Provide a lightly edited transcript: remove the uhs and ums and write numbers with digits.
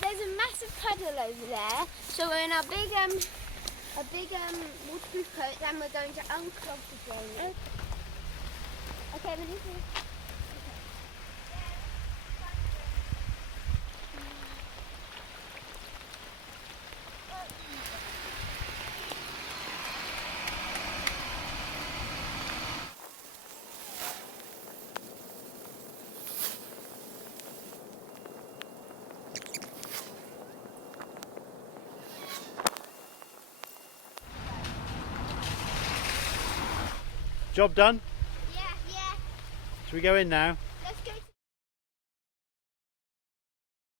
there's a massive puddle over there. So we're in our big waterproof coat, and we're going to unclog the drain. Okay, let me see. Job done? Yeah. Should we go in now?